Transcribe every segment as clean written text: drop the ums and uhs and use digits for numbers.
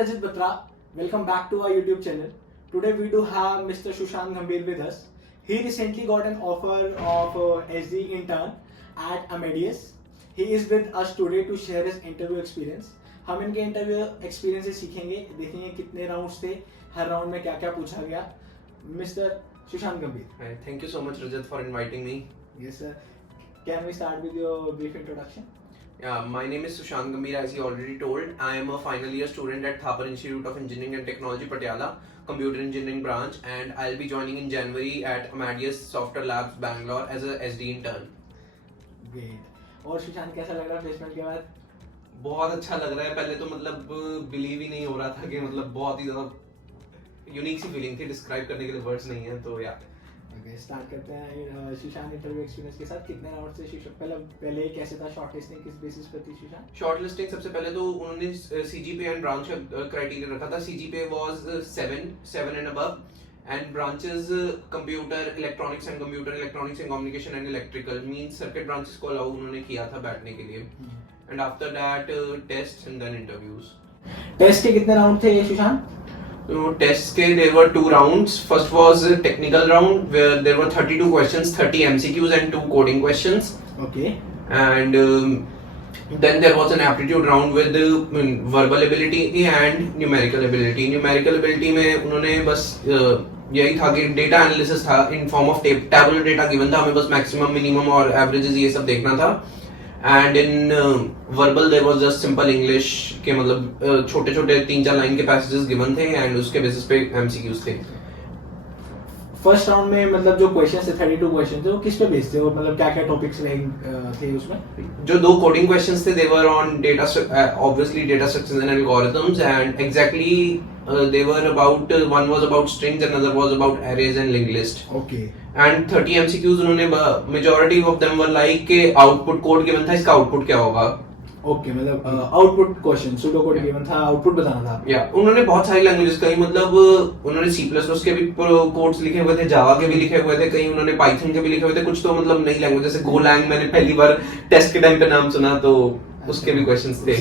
Rajat Batra. Welcome back to our YouTube channel. Today we do have Mr. Sushant Gambhir with us. He recently got an offer of SD intern at Amadeus. He is with us today to share his interview experience. हम इनके interview experience से सीखेंगे, देखेंगे कितने rounds थे, हर round में क्या क्या पूछा गया. मिस्टर सुशांत गंभीर. Hi, thank you so much, Rajat, for inviting me. Yes sir. Can we start with your brief introduction? Yeah, my name is Sushant Gambhir, as you already told. I am a final year student at Thapar Institute of Engineering and Technology, Patiala, Computer Engineering branch, and I'll be joining in January at Amadeus Software Labs, Bangalore as a SD intern. Great. और सुशांत कैसा लग रहा है placement के बाद? बहुत अच्छा लग रहा है. पहले तो मतलब बिलीव ही नहीं हो रहा था कि मतलब बहुत ही ज़्यादा यूनिक सी फीलिंग थी. डिस्क्राइब करने के लिए वर्ड्स नहीं है. तो या ओके, स्टार्ट करते हैं सुशांत इंटरव्यू एक्सपीरियंस के साथ. कितने राउंड से पहले कैसे था शॉर्टलिस्टिंग, किस बेसिस पर थी सुशांत? शॉर्टलिस्टिंग सबसे पहले तो उन्होंने CGPA एंड ब्रांच क्राइटेरिया रखा था. CGPA was 7 and above, and branches computer electronics and computer electronics and communication and electrical means circuit branches को allow उन्होंने किया था बैठने के लिए. And after that tests and then interviews. Test के कितने राउंड थे सुशांत? So tests के there were 2 rounds. First was a technical round where there were 32 questions, 30 MCQs and 2 coding questions. Okay. And then there was an aptitude round with verbal ability and numerical ability. Numerical ability में उन्होंने बस यही था कि data analysis था in form of tabular data given था. हमें बस मैक्सिमम मिनिमम और एवरेजेस ये सब देखना था. And in verbal there was just simple English के मतलब छोटे छोटे 3-4 लाइन के पैसेजेस गिवन थे एंड उसके बेसिस पे एमसीक्यूज थे. फर्स्ट राउंड में मतलब जो क्वेश्चंस थे 32 क्वेश्चन थे वो किस पे बेस्ड थे और मतलब क्या क्या टॉपिक्स थे उसमें? जो 2 कोडिंग क्वेश्चंस थे they were on data obviously data structures and algorithms, and exactly they were about one was about strings and another was about arrays and linked list. Okay. And 30 MCQs उन्होंने majority of them were like के output code given था, इसका output क्या होगा. Okay, मतलब output question pseudo code given था, output बताना था. या उन्होंने बहुत सारी लैंग्वेजेस कहीं मतलब उन्होंने C++ के भी कोड्स लिखे हुए थे, जावा के भी लिखे हुए थे, कहीं उन्होंने पाइथन के भी लिखे हुए थे. कुछ तो मतलब नई लैंग्वेज जैसे गोलैंग मैंने पहली बार टेस्ट के टाइम पे नाम सुना, तो उसके भी क्वेश्चंस थे.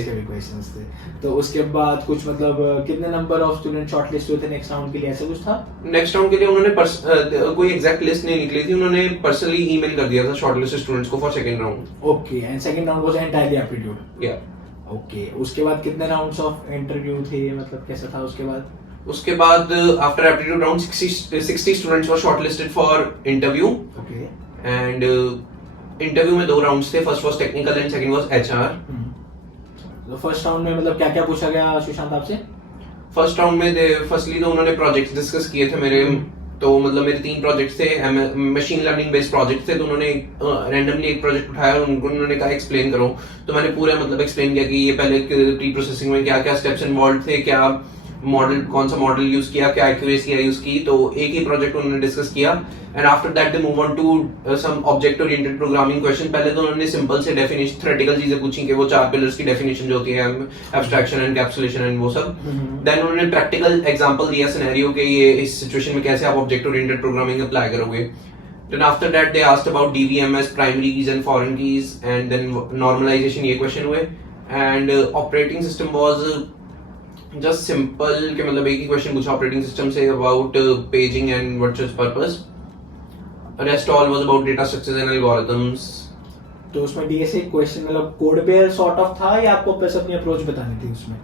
तो उसके बाद कुछ मतलब कितने नंबर ऑफ स्टूडेंट शॉर्टलिस्ट हुए थे नेक्स्ट राउंड के लिए, ऐसा कुछ था? नेक्स्ट राउंड के लिए उन्होंने कोई एग्जैक्ट लिस्ट नहीं निकली थी. उन्होंने पर्सनली ईमेल कर दिया था शॉर्टलिस्ट स्टूडेंट्स को for second round. Okay, and second round was entirely aptitude. या ओके, उसके बाद कितने राउंड्स ऑफ इंटरव्यू थे, मतलब कैसा था उसके बाद? उसके बाद after aptitude round 60 students were shortlisted for interview. Okay. And interview में 2 राउंड्स थे. First was technical and second was HR. तो फर्स्ट राउंड में मतलब क्या क्या पूछा गया सुशांत आपसे? फर्स्ट राउंड में फर्स्टली तो उन्होंने प्रोजेक्ट्स डिस्कस किए थे मेरे. तो मतलब मेरे 3 प्रोजेक्ट्स थे, मशीन लर्निंग बेस्ड प्रोजेक्ट्स थे. तो उन्होंने रैंडमली एक प्रोजेक्ट उठाया और उन्होंने कहा एक्सप्लेन करो. तो मैंने पूरा मतलब एक्सप्लेन किया कि ये पहले प्री प्रोसेसिंग में क्या क्या स्टेप्स इन्वॉल्व थे, क्या मॉडल कौन सा मॉडल यूज किया, क्या एक्यूरेसी यूज की. तो एक ही प्रोजेक्ट उन्होंने डिस्कस किया. And after that they move on to some object oriented programming question. पहले तो उन्होंने सिंपल से डेफिनेशन थ्योरेटिकल चीजें पूछी कि वो 4 पिलर्स की डेफिनेशन जो होती है, एब्स्ट्रैक्शन एंड कैप्सुलेशन एंड वो सब. देन उन्होंने प्रैक्टिकल एग्जांपल दिया सिनेरियो के ये इस सिचुएशन में कैसे आप ऑब्जेक्ट ओरिएंटेड प्रोग्रामिंग अप्लाई करोगे. Then after that they asked about DBMS, primary keys and foreign keys, and then normalization ये क्वेश्चन हुए. And operating system was just simple कि मतलब एक ही क्वेश्चन पूछा ऑपरेटिंग सिस्टम से about paging and what's its purpose. Rest all was about data structures and algorithms. तो उसमें DSA question मतलब कोड बेस्ड सॉर्ट ऑफ था या आपको बस अपनी अप्रोच बतानी थी उसमें?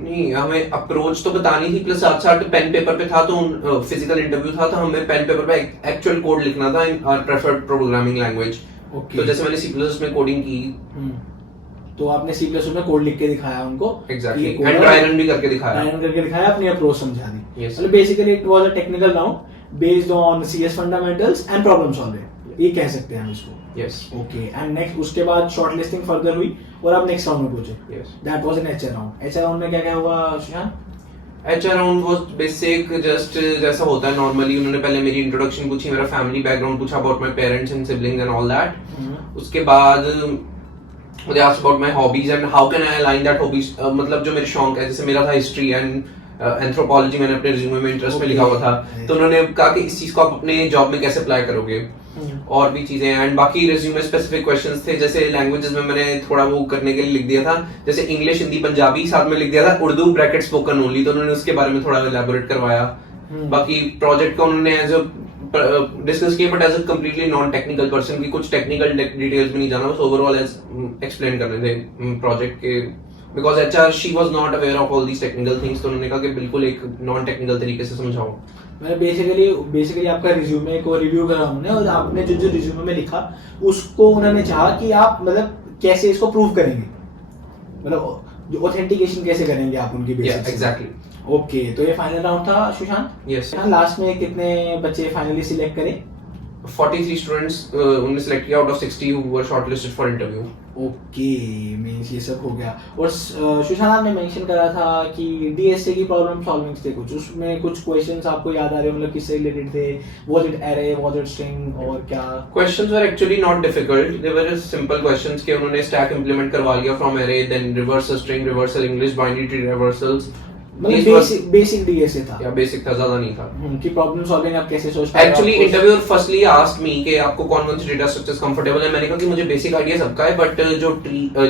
नहीं, हमें अप्रोच तो बतानी थी प्लस साथ पेन पेपर पे था. तो फिजिकल इंटरव्यू था तो हमें पेन पेपर पे एक्चुअल कोड लिखना था in our preferred programming language. तो जैसे मैंने C++ में कोडिंग की. तो आपने C++ में कोड लिख के दिखाया उनको. एग्जैक्टली, एंड ड्राई रन भी करके दिखाया. अपनी अप्रोच समझा दी. मतलब basically it was a technical round based on CS fundamentals and problem solving, ये कह सकते हैं हम इसको. यस. ओके, एंड नेक्स्ट उसके बाद शॉर्टलिस्टिंग फर्दर हुई और आप नेक्स्ट राउंड में पहुंचे. Yes. That was an HR round. HR round में क्या क्या हुआ Sushant? HR round was basic just जैसा होता है नॉर्मली. उन्होंने पहले मेरी इंट्रोडक्शन पूछी, मेरा फैमिली बैकग्राउंड पूछा, about my parents and siblings and all that. उसके बाद they asked about my hobbies and how can I align that hobbies, मतलब जो मेरे शौक है, जैसे मेरा था हिस्ट्री एंड एंथ्रोपोलॉजी, मैंने अपने रिज्यूमे में इंटरेस्ट में लिखा हुआ था. तो उन्होंने कहा कि इस चीज को आप अपने जॉब में कैसे अप्लाई करोगे. और भी चीजें एंड बाकी रिज्यूमे स्पेसिफिक क्वेश्चंस थे, जैसे लैंग्वेजेस में मैंने थोड़ा वो करने के लिए लिख दिया था, जैसे इंग्लिश, हिंदी, पंजाबी, साथ में लिख दिया था उर्दू ब्रैकेट स्पोकन ओनली, तो उन्होंने उसके बारे में थोड़ा इलैबोरेट करवाया। बाकी प्रोजेक्ट का उन्होंने एज अ डिस्कस किया, but as a completely non technical person की कुछ टेक्निकल डिटेल्स में नहीं जाना, बस ओवरऑल एज एक्सप्लेन करने थे प्रोजेक्ट के, because HR she was not aware of all these technical things, तो उन्होंने कहा कि बिल्कुल एक नॉन टेक्निकल तरीके से समझाओ। मैंने बेसिकली आपका रिज्यूमे को रिव्यू करा हमने, और आपने जो रिज्यूमे में लिखा उसको उन्होंने चाहा कि आप मतलब कैसे इसको प्रूव करेंगे, मतलब जो ऑथेंटिकेशन कैसे करेंगे आप उनकी बेसिस। एग्जैक्टली। ओके, तो ये फाइनल राउंड था सुशांत। यस। लास्ट में कितने बच्चे फाइनली सिलेक्ट करे? 43 स्टूडेंट्स उन्होंने सिलेक्ट किया out of 60 who were shortlisted for interview. Okay, means ये सब हो गया। और सुशांत आपने मेंशन करा था कि DSA की प्रॉब्लम सॉल्विंग थे कुछ, उसमें कुछ क्वेश्चंस आपको याद आ रहे हो, मतलब किससे रिलेटेड थे? Was it array, was it string, और क्या? Questions were actually not difficult, they were simple questions के उन्होंने स्टैक इंप्लीमेंट करवा लिया from array, then reversal string, reversal English, binary tree reversals, मतलब बेसिक DSA था। या बेसिक था, ज्यादा नहीं था। कि प्रॉब्लम सॉल्विंग आप कैसे सोचते हैं? Actually interviewer firstly asked me कि आपको कौन-कौन से डेटा स्ट्रक्चर्स कंफर्टेबल है। मैंने कहा कि मुझे बेसिक आइडिया सबका है, बट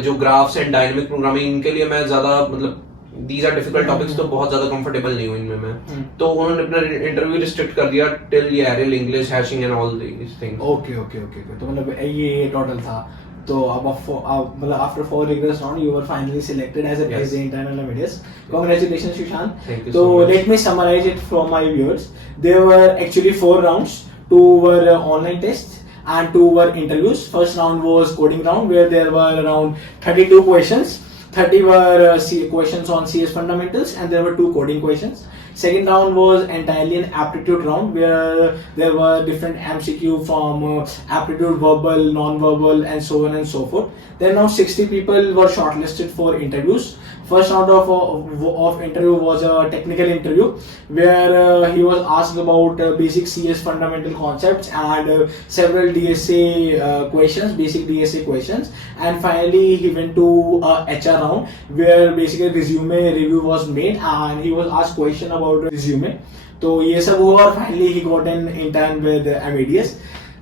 जो ग्राफ्स एंड डायनामिक प्रोग्रामिंग इनके लिए मैं ज्यादा मतलब these are difficult topics, तो बहुत ज्यादा कंफर्टेबल नहीं हूं इनमें मैं। तो उन्होंने अपना इंटरव्यू रिस्ट्रिक्ट कर दिया टिल ये array, English, hashing and all these things. Okay, तो मतलब ये टोटल था। तो अब मतलब after 4 rigorous round you were finally selected as a internal Amadeus. Congratulations Sushant. Thank you so so much. let me summarize it from my viewers. There were actually 4 rounds. 2 were online tests and 2 were interviews. First round was coding round where there were around 32 questions. 30 were questions on CS fundamentals and there were 2 coding questions. Second round was entirely an aptitude round where there were different MCQ from aptitude, verbal, non-verbal, and so on and so forth. Then now 60 people were shortlisted for interviews. First round of interview was a technical interview where he was asked about basic CS fundamental concepts and several DSA questions, basic DSA questions, and finally he went to HR round where basically resume review was made and he was asked question about resume. तो ये सब हुआ और finally he got an intern with Amadeus.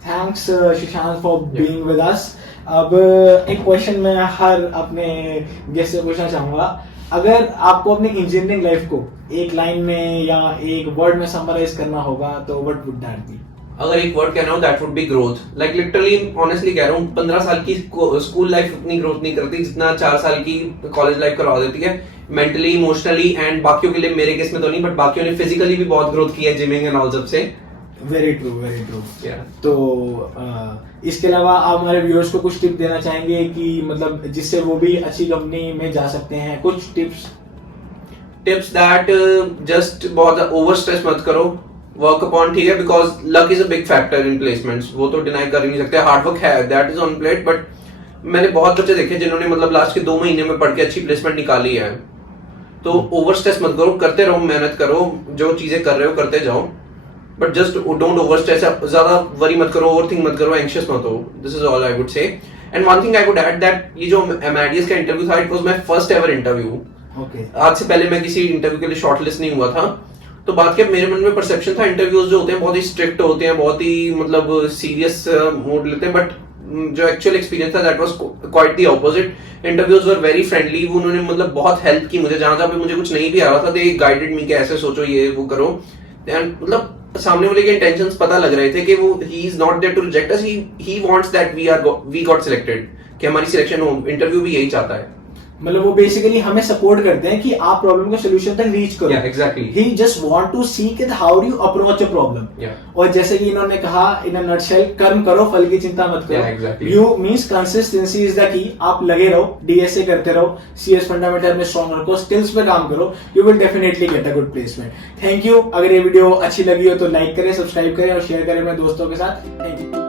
Thanks Sushant for being with us. अब एक question मैं हर अपने guest से पूछना चाहूंगा, अगर आपको अपनी इंजीनियरिंग लाइफ को एक लाइन में या एक वर्ड में समराइज करना होगा तो व्हाट वुड दैट बी? अगर एक वर्ड कहना हो that would be growth. Like literally honestly कह रहा हूँ, 15 साल की स्कूल लाइफ उतनी ग्रोथ नहीं करती जितना 4 साल की कॉलेज लाइफ करवा देती है, मेंटली, इमोशनली एंड बाकियों के लिए, मेरे केस में तो नहीं बट बाकियों ने फिजिकली भी बहुत ग्रोथ की है जिमिंग एंड ऑल सब से। Very true. तो इसके अलावा आप हमारे व्यूअर्स को कुछ टिप देना चाहेंगे कि मतलब जिससे वो भी अच्छी कंपनी में जा सकते हैं? कुछ टिप्स दैट जस्ट बहुत ओवर स्ट्रेस मत करो, वर्क अपॉन, ठीक है, because luck is a big factor in placements, वो तो डिनाई कर ही नहीं सकते। हार्ड वर्क है, that is on plate, but मैंने बहुत बच्चे देखे जिन्होंने मतलब लास्ट के 2 महीने में पढ़ के अच्छी प्लेसमेंट निकाली है। तो ओवर स्ट्रेस मत करो, करते रहो, मेहनत करो, जो चीजें कर रहे हो करते जाओ, but just don't over stress, ज्यादा वरी मत करो, ओवर थिंक मत करो, एंशियस मत हो। This is all I would say. And one thing I would add that ये जो Amadeus का इंटरव्यू था, it was my first ever interview. आज से पहले मैं किसी इंटरव्यू के लिए शॉर्टलिस्ट नहीं हुआ था, तो बात के मेरे मन में परसेप्शन था इंटरव्यूज जो होते हैं बहुत ही स्ट्रिक्ट होते हैं, बहुत ही मतलब सीरियस मोड लेते हैं, बट जो एक्चुअल एक्सपीरियंस था that was quite the opposite. Interviews were very friendly, उन्होंने मतलब बहुत हेल्प की मुझे, जहां पे मुझे कुछ नहीं भी आ रहा था, दे गाइडेड मी कि ऐसे सोचो, ये वो करो, एंड मतलब सामने वाले के इंटेंशंस पता लग रहे थे कि वो he is not there to reject us, he wants that we got selected, कि हमारी सिलेक्शन हो। इंटरव्यू भी यही चाहता है, मतलब वो बेसिकली हमें सपोर्ट करते हैं कि आप प्रॉब्लम के सॉल्यूशन तक रीच करो। Exactly. He just want to see कि how do you approach a problem. और जैसे कि इन्होंने कहा इन अ नटशेल, कर्म करो फल की चिंता मत करो। You means consistency is the key. आप लगे रहो, डीएसए करते रहो, सीएस फंडामेंटल में स्ट्रांग रखो, स्किल्स पे काम करो, you will definitely get a good placement. Thank you. अगर ये वीडियो अच्छी लगी हो तो लाइक करें, सब्सक्राइब करें और शेयर करें अपने दोस्तों के साथ। Thank you.